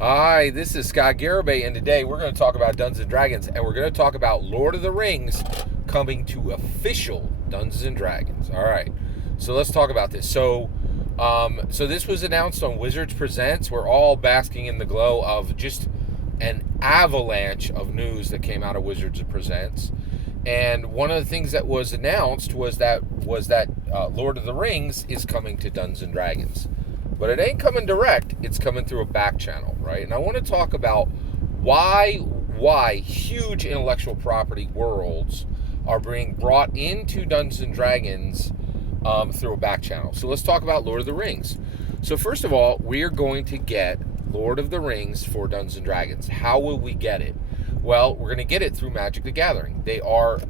Hi, this is Scott Garibay, and today we're going to talk about Dungeons and Dragons, and we're going to talk about Lord of the Rings coming to official Dungeons and Dragons. All right, so let's talk about this. So this was announced on Wizards Presents. We're all basking in the glow of just an avalanche of news that came out of Wizards Presents, and one of the things that was announced was that Lord of the Rings is coming to Dungeons and Dragons. But it ain't coming direct, it's coming through a back channel, right? And I want to talk about why huge intellectual property worlds are being brought into Dungeons and Dragons through a back channel. So let's talk about Lord of the Rings. So first of all, we are going to get Lord of the Rings for Dungeons and Dragons. How will we get it? Well, we're going to get it through Magic the Gathering. They are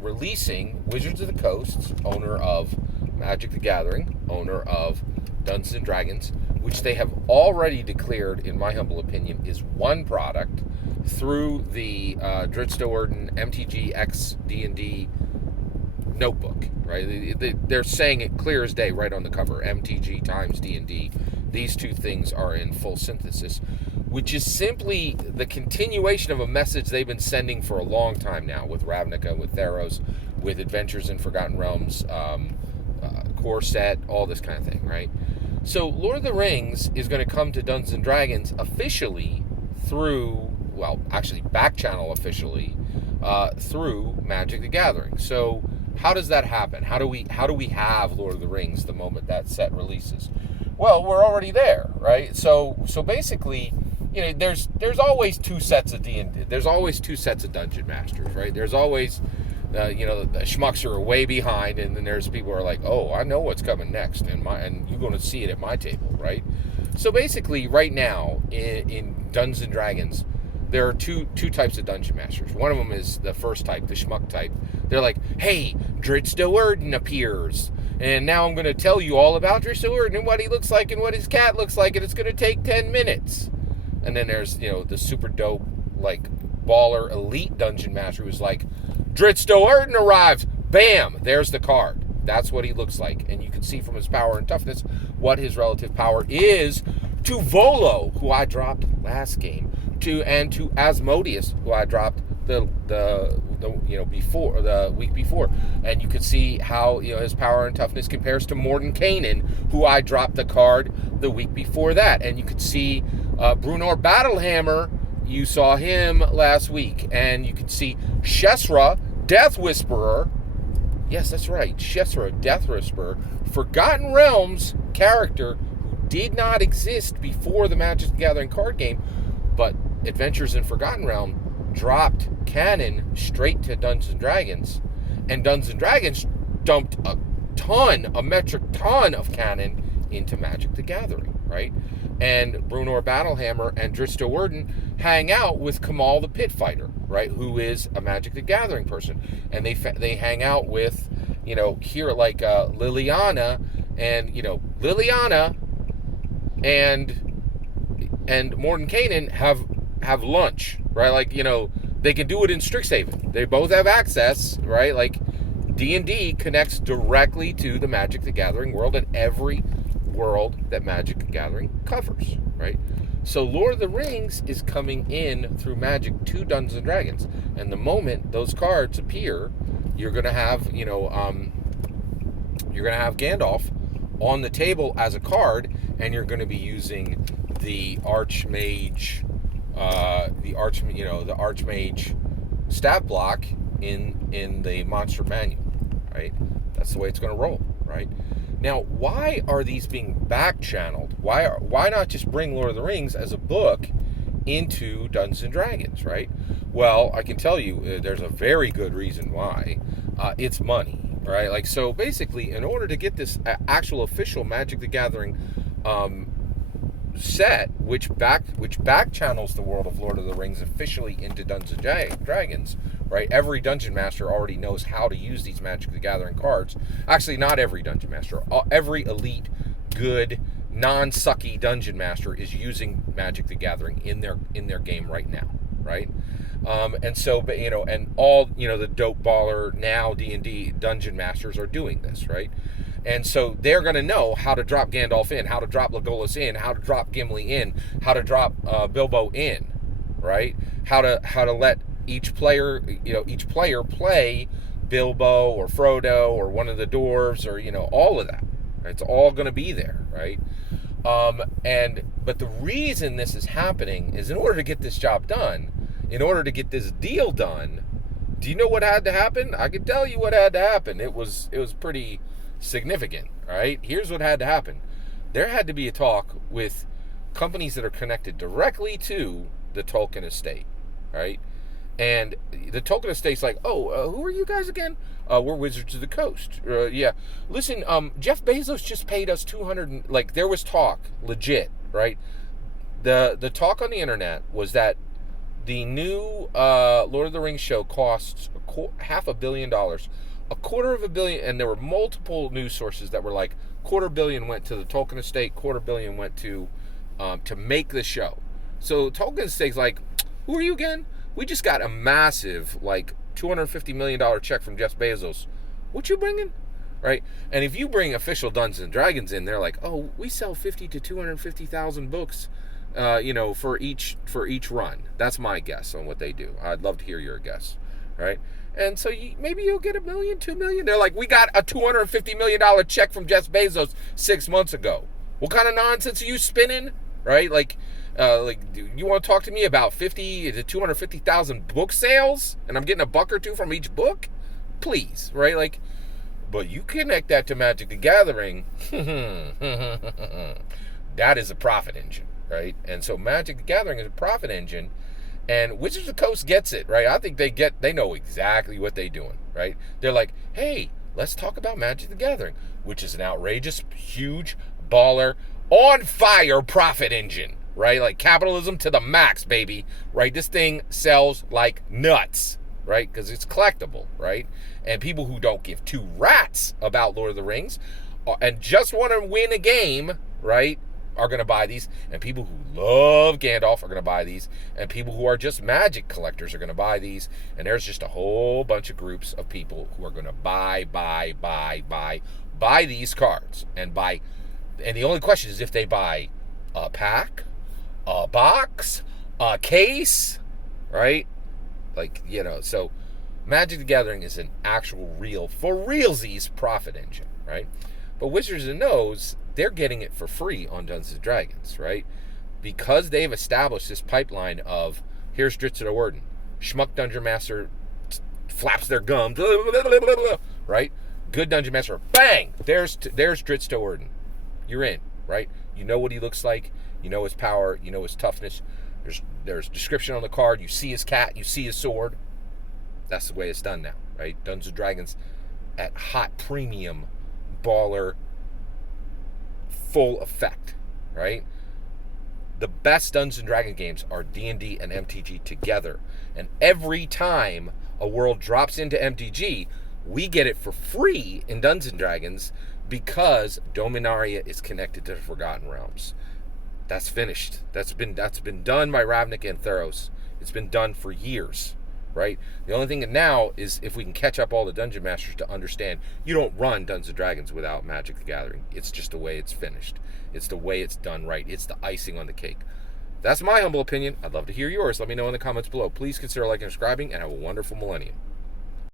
releasing Wizards of the Coast, owner of Magic the Gathering, owner of Dungeons and Dragons, which they have already declared, in my humble opinion, is one product through the Dritz MTG X D&D notebook, right? They're saying it clear as day right on the cover, MTG times D&D. These two things are in full synthesis, which is simply the continuation of a message they've been sending for a long time now with Ravnica, with Theros, with Adventures in Forgotten Realms, core set, all this kind of thing, right? So Lord of the Rings is going to come to Dungeons and Dragons officially through, well, actually back channel officially through Magic the Gathering. So how does that happen? How do we have Lord of the Rings the moment that set releases? Well, we're already there, right? So basically, there's always two sets of D&D. There's always two sets of Dungeon Masters, right? There's always the schmucks are way behind, and then there's people who are like, oh, I know what's coming next, and you're going to see it at my table, right? So basically, right now in Dungeons and Dragons, there are two types of Dungeon Masters. One of them is the first type, the schmuck type. They're like, hey, Dritz appears, and now I'm going to tell you all about Dritz and what he looks like and what his cat looks like, and it's going to take 10 minutes. And then there's, the super dope, like, baller elite Dungeon Master who's like, Dritz arrives. Bam! There's the card. That's what he looks like. And you can see from his power and toughness what his relative power is to Volo, who I dropped last game, and to Asmodeus, who I dropped the week before. And you can see how his power and toughness compares to Mordenkainen, who I dropped the card the week before that. And you could see Brunor Battlehammer. You saw him last week, and you can see Shesra, Death Whisperer. Yes, that's right, Shesra, Death Whisperer, Forgotten Realms character who did not exist before the Magic the Gathering card game, but Adventures in Forgotten Realm dropped canon straight to Dungeons and Dragons, and Dungeons and Dragons dumped a metric ton of canon into Magic the Gathering, right? And Brunor Battlehammer and Dritz hang out with Kamal the Pit Fighter, right? Who is a Magic the Gathering person, and they hang out with here like Liliana and Liliana and Mordenkainen have lunch, right? Like they can do it in Strixhaven. They both have access, right? Like D&D connects directly to the Magic the Gathering world and every world that Magic the Gathering covers, right? So Lord of the Rings is coming in through Magic to Dungeons and Dragons, and the moment those cards appear, you're gonna have Gandalf on the table as a card, and you're going to be using the Archmage, the Archmage stat block in the monster manual, right? That's the way it's going to roll, right? Now, why are these being back channeled? Why not just bring Lord of the Rings as a book into Dungeons and Dragons, right? Well, I can tell you there's a very good reason why. It's money, right? Like, so basically, in order to get this actual official Magic the Gathering set, which back channels the world of Lord of the Rings officially into Dungeons and Dragons, right? Every Dungeon Master already knows how to use these Magic the Gathering cards. Actually, not every Dungeon Master. Every elite, good, non-sucky Dungeon Master is using Magic the Gathering in their game right now, right? And so, and all, the dope baller now D&D Dungeon Masters are doing this, right? And so they're going to know how to drop Gandalf in, how to drop Legolas in, how to drop Gimli in, how to drop Bilbo in, right? How to let each player play Bilbo or Frodo or one of the dwarves, or all of that. Right? It's all going to be there, right? But the reason this is happening is in order to get this job done, in order to get this deal done. Do you know what had to happen? I can tell you what had to happen. It was pretty significant, right? Here's what had to happen. There had to be a talk with companies that are connected directly to the Tolkien estate, right? And the Tolkien estate's like, who are you guys again? We're Wizards of the Coast. Yeah. Listen, Jeff Bezos just paid us 200. Like, there was talk, legit, right? The talk on the internet was that the new Lord of the Rings show costs $500 million, $250 million, and there were multiple news sources that were like $250 million went to the Tolkien estate, $250 million went to make the show. So Tolkien estate's like, who are you again? We just got a massive like $250 million check from Jeff Bezos. What you bringing? Right? And if you bring official Dungeons and Dragons in, they're like, we sell 50 to 250,000 books. For each run. That's my guess on what they do. I'd love to hear your guess, right? And so maybe you'll get $1 million, $2 million. They're like, we got a $250 million check from Jeff Bezos 6 months ago. What kind of nonsense are you spinning, right? Like you want to talk to me about 50 to 250,000 book sales, and I'm getting a buck or two from each book? Please, right? Like, but you connect that to Magic the Gathering, that is a profit engine. Right? And so Magic the Gathering is a profit engine, and Wizards of the Coast gets it, right? I think they know exactly what they're doing, right? They're like, hey, let's talk about Magic the Gathering, which is an outrageous, huge, baller, on fire profit engine, right? Like capitalism to the max, baby, right? This thing sells like nuts, right? Because it's collectible, right? And people who don't give two rats about Lord of the Rings and just want to win a game, right, are going to buy these, and people who love Gandalf are going to buy these, and people who are just Magic collectors are going to buy these, and there's just a whole bunch of groups of people who are going to buy these cards, and the only question is if they buy a pack, a box, a case, right? Like, so Magic the Gathering is an actual real, for realsies, profit engine, right? But Wizards knows they're getting it for free on Dungeons & Dragons, right? Because they've established this pipeline of, here's Dritz to Warden, Schmuck Dungeon Master flaps their gums, right? Good Dungeon Master, bang! There's Dritz to Warden. You're in, right? You know what he looks like. You know his power. You know his toughness. There's description on the card. You see his cat. You see his sword. That's the way it's done now, right? Dungeons & Dragons at hot premium baller full effect, right? The best Dungeons & Dragons games are D&D and MTG together. And every time a world drops into MTG, we get it for free in Dungeons & Dragons because Dominaria is connected to the Forgotten Realms. That's finished. That's been done by Ravnica and Theros. It's been done for years, right? The only thing now is if we can catch up all the Dungeon Masters to understand you don't run Dungeons & Dragons without Magic the Gathering. It's just the way it's finished. It's the way it's done right. It's the icing on the cake. That's my humble opinion. I'd love to hear yours. Let me know in the comments below. Please consider liking and subscribing, and have a wonderful millennium.